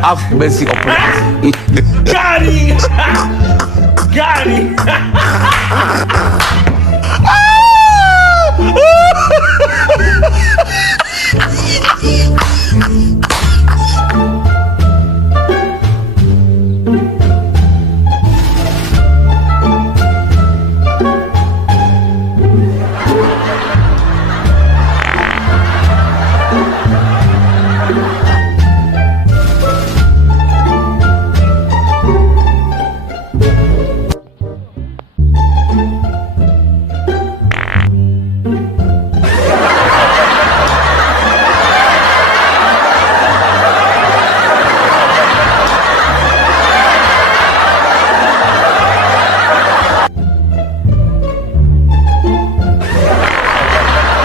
have mercy upon us. Got him! Got him!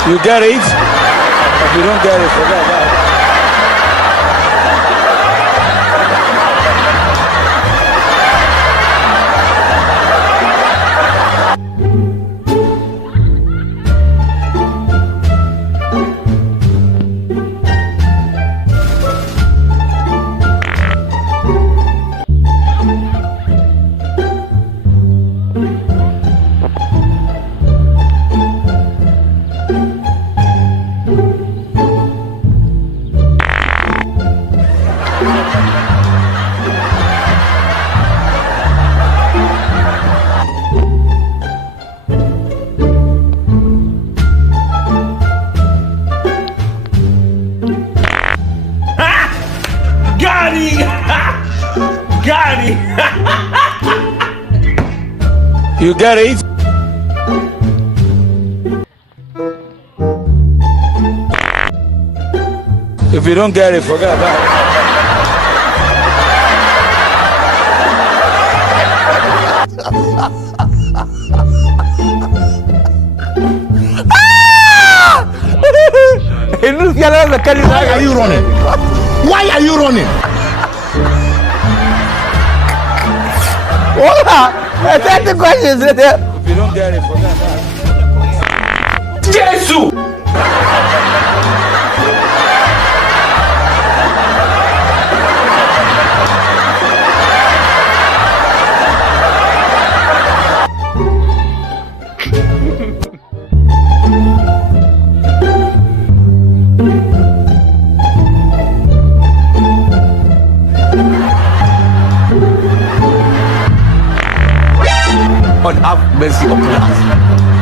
You get it? If you don't get it, forget about it. Got him! Got him! You get it? If you don't get it, forget about it. Why are you running? Why are you running? I said the question. If you don't get it, forget about it. Jesus! God have mercy upon us.